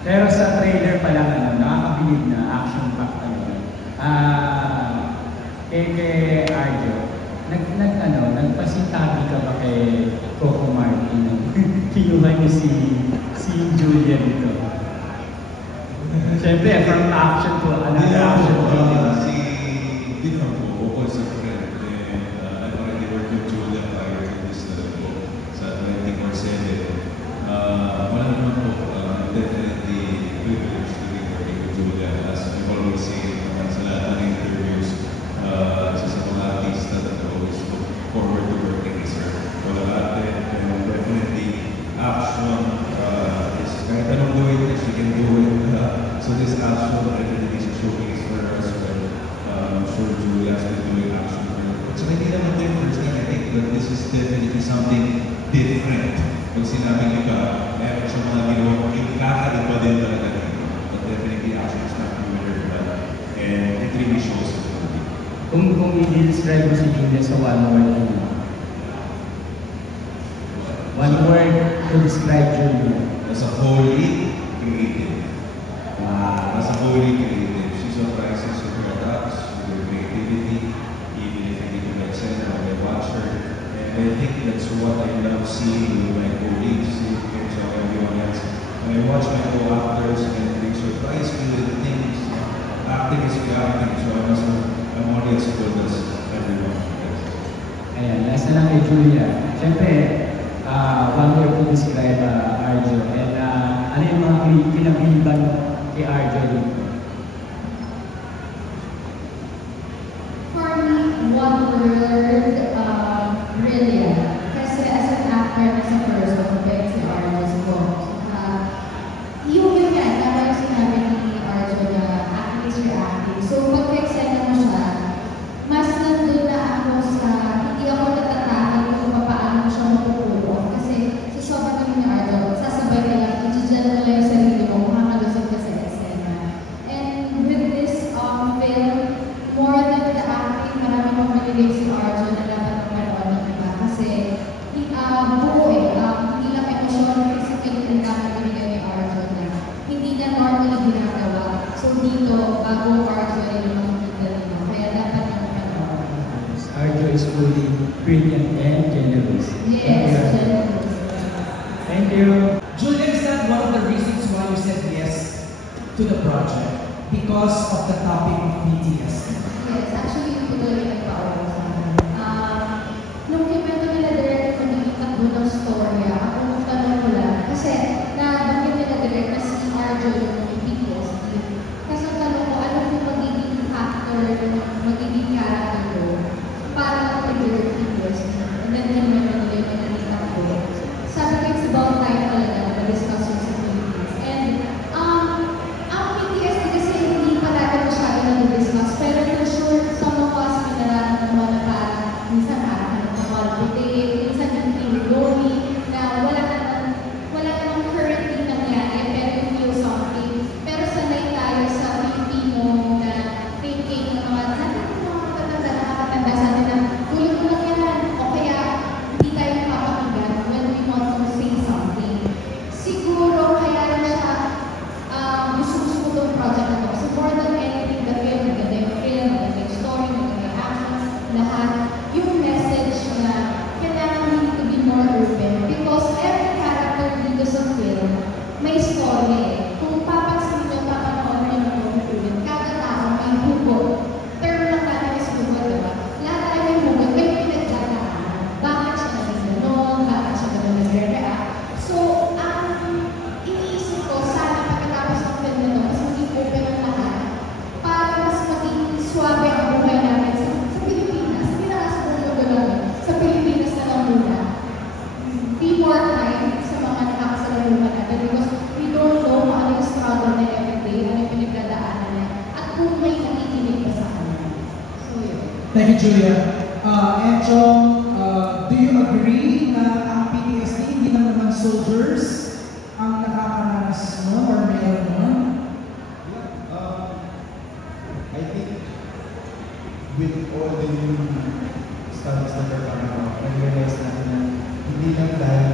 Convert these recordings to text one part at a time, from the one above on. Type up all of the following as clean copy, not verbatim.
Pero sa trailer pa lang, nakakabilib na action pack kay Arjo, nagpasitabi ka ba kay Coco Martin? Kinuha niyo si Julia dito. Siyempre, from action to another action. Si Dino po, was a friend, and I've already worked with Julia prior to this book sa 24/7. Wala naman po, definitely privileged to be working with Julia. As I've always said sa lahat ng interviews, sa mga artista that I always look forward to working with her. Wala natin, definitely action is kahit anong gawin na she can do it. So this action definitely is a showcase for her as well. I'm sure Julia has been doing action for her. So hindi naman din first thing, I think that this is definitely something different. Pag sinabing iba, meron siya mga ginawa, yung kakaiba din talaga dito. But definitely action is not with her. And it really shows the movie. Kung i-describe mo si Julia sa one word, one word to describe Julia. As a wholly creative. As a wholly creative. She surprises with her attacks, with her creativity, even if you do not send her, I watch her. And I think that's what I love seeing with my colleagues, and everyone else. When I watch my co-actors and they surprise me with things, acting is reacting, so I'm only as good as everyone else. Ayan, last na lang kay Julia. Siyempre, one word to describe Arjo. And ano yung mga pinabiliban kay Arjo dito? For me, one word, brilliant. Kasi as an actor, as a person, compared to Arjo's book, yung yan, tama yung sinabi ni Arjo na acting is reacting. So, pagka-eksena mo siya, mas nandun na ako sa, hindi ako natatakot kung paano siya mapupulo. Kasi sa sobrang kami ni Arjo, sasabay ka lang, i-judge mo lang yung sarili mo, makakalusog ka sa eksena. And with this film, more than the acting, marami pang maligay si Arjo na dapat magkaroon ng iba. Kasi buo hindi lang emosyon, physical din dapat ibigay ni Arjo na hindi na normally ginagawa. So dito, bago Arjo ay makikita nila. Kaya dapat magkaroon. Arjo is fully brilliant and generous. Yes, generous. Thank you. Julia, is that one of the reasons why you said yes to the project? Because of the topic of BTS? Yes, actually, yung tuloy yung nagpa-order sa akin. Nung kikwento nila direct kung naging takbo ng storya, ako nung tanong ko lang, kasi nabanggit nila direct na si Arjo yung BTS. Kasi ang tanong ko, ano kung magiging factor yung magiging character ko para mag-trigger BTS? And then kikwento nila yung naging takbo. Sabi ko, it's about time talaga na mag-discuss yung sa Philippines. And ang BTS kasi hindi palagi masyado na-discuss, pero for sure, some of us may nararamdaman na parang minsan puti, minsan yung feel lonely, na wala namang currently nangyari, pero you feel something. Pero sanay tayo sa Filipino na thinking na mga nakakatanda sa atin na tulad mo lang yan, o kaya hindi tayo napapakinggan when we want to say something. Siguro kaya lang siya gusto itong project na ito. So more than anything, the film, the story, the actions, lahat, yung message na kailangan we need to be more open because every character dito sa film may story. Kung papansin nyo, papanood nyo na itong film, kada tao may hugot. Term lang natin is hugot, diba? Lahat tayo may hugot, may pinagdadaan. Bakit siya naging gano'n? Bakit siya gano'n nag-react? So, ang iniisip ko, sana pagkatapos ng film na ito, mas maging open ang lahat para mas maging swabe ang buhay natin sa Pilipinas. Hindi na sa buong lang, sa Pilipinas na lang muna. Be more kind sa mga nakakasalamuhan natin because we don't know kung ano yung struggle na everyday, ano yung pinagdadaanan niya, at kung may nakikinig pa sa kanya. So, yun. Thank you, Julia. Enchong, do you agree na ang PTSD hindi lang naman soldiers ang nakakaranas mo or meron mo? I think with all the new studies that are coming out, nag-realize natin na hindi lang dahil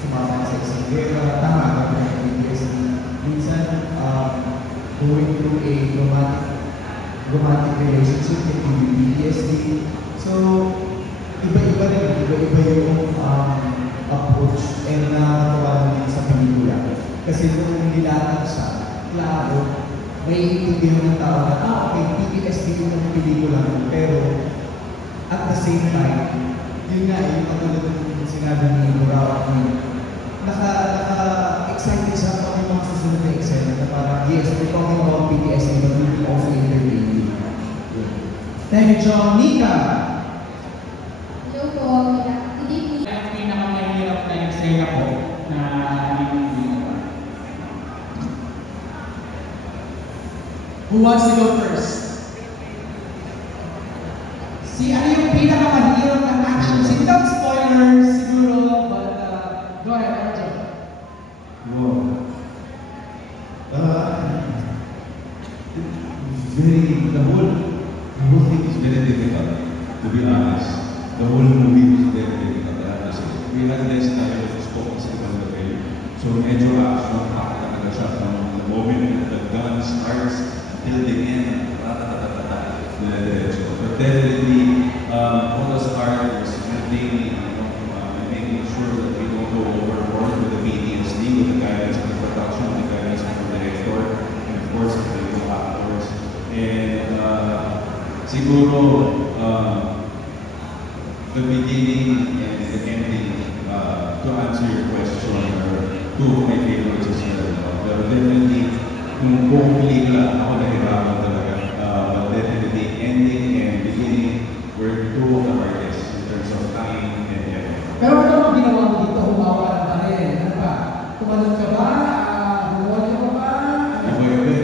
sumama sa isang guerra, tama ka ng PTSD. Minsan, a romantic relationship with PTSD. So, iba-iba yung approach and nakakatawa din sa pelikula. Kasi kung nilatag siya, klaro, may intindihan ng tao na, okay, PTSD yung pelikula, pero at the same time, yun nga, yung katulad ng sinabi ni Muraw, naka-excited siya kung yung mga susunod na eksena na parang, yes, we're talking about PTSD, but we will also entertain you. Thank you, John. Nika! Hello po, hindi Ang pinakamahirap na eksena po na ginawa. Who wants to go first? Ano yung pinakamahirap ng action scene? Without spoilers, siguro, but go ahead, Arjo. The whole thing is very difficult, to be honest. The whole movie is very difficult, I have to say. We had less time to focus on the film. So medyo action-packed talaga siya from the moment that the gun starts until the end. But definitely, what was hard was making sure that we don't go overboard with the PTSD, with the guidance of the production, with the guidance of the director, and of course, the actors. And siguro, the beginning and the ending, to answer your question, are two of my favorites as well. Pero definitely, kung buong pelikula, ako nahirapan talaga. But definitely, ending and beginning were two of the hardest in terms of time and effort. Pero ano ang ginawa mo dito? Humawa ka pa rin. Ano ba? Tumalon ka ba? Huwag ka ba? Iba-iba.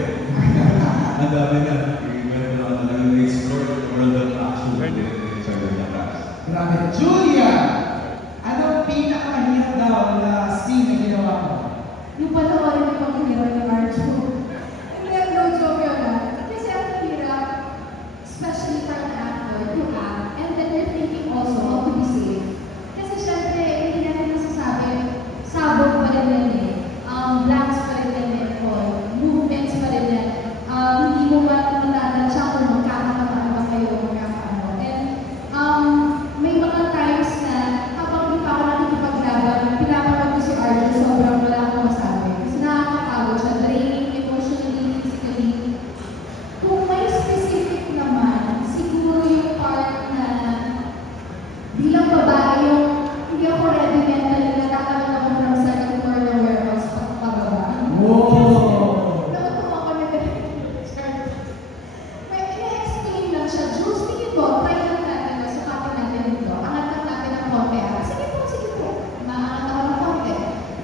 Ang dami na. Iba-iba na talaga na-explore the world of action inside of the past. Grabe. Julia! Anong pinakamahirap daw na scene na ginawa mo? Yung panoorin yung pag-hirap ni Arjo. Hindi, no joke yun Kasi ang hirap, especially for an actor, to act, and then you're thinking also how to be safe. Kasi syempre, hindi natin nasasabi, sabog pa rin yan blanks pa rin yan movements pa rin yan. Hindi mo matatansya kung magkakataan ba kayo o magkakaano. And may mga times na habang hindi pa ako nakikipaglaban, pinapanood ko si Arjo, sobrang wala akong masabi. Kasi nakakapagod siya, draining emotionally, physically. Kung may specific naman, siguro yung part na bilang babae yung hindi ako ready mentally na tatanong ako from second floor ng warehouse pababa. Whoa! Nakatuwa ko na may ina-explain lang siya, Jules, tingin ko, try lang natin, sukatin natin dito. Angat lang natin ng konti. Sige po. Maangat ako ng konti.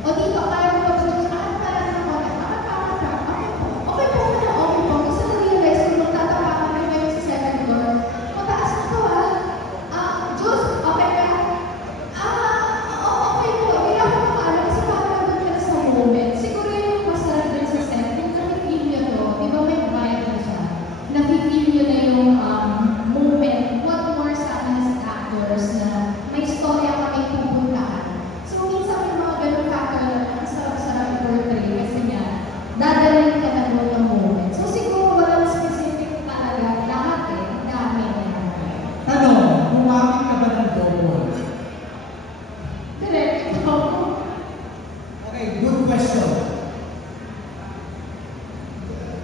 O dito, kaya mo ba Jules? Angat pa natin ng konti. Angat ka. Okay po. Kasi na-realize ko, magtatapakan na kayo sa second floor. Mataas na to Jules, okay ka? Okay po. Hindi ako makaano kasi parang doon ka sa moment. Siguro yung masarap din sa set, yung na-feel nyo to, di ba may vibe na siya? Na-feel nyo na yung moment. What more sa akin as actors na may storya kami pupuntahan. So, minsan may mga ganun factor na ang sarap-sarap i-portray kasi nga, dadalhin ka na doon ng moment. So, siguro walang specific talaga lahat dami na. Humapit ka ba ng double? Correct. Okay, good question.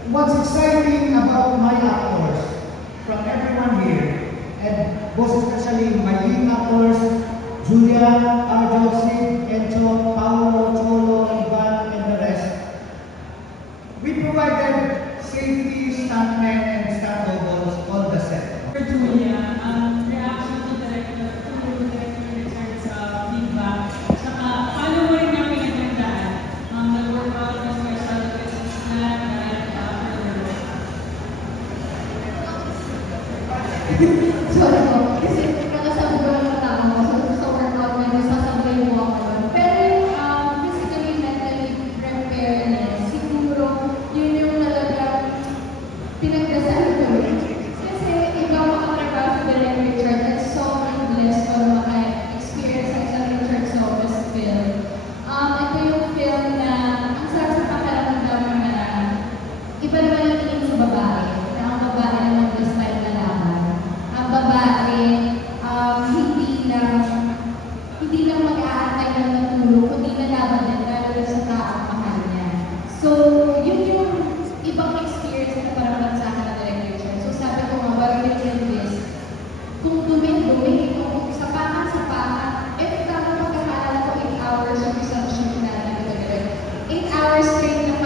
What's exciting about my actors, from everyone here, and most especially my lead actors, Julia, Arjo, Sid, Encho, Paolo, Cholo, Ivan, and the rest, we provided safety, stuntmen, and stunt doubles on the set. For Julia, reaction to director Richard's feedback. Saka, paano mo rin yung pinagandaan nag-workout ng special effects na dahil Sorry po, kasi nakasabi ko lang ang tao mo sa workout na nasasablay mo ako doon. Pero So, yun yung ibang experience na parang sa akin na director. So, sabi ko nga, while doing this, kung dumi, kung sapakan, if tama pagkakaalala ko 8 hours yung isang shoot natin, 8 hours straight na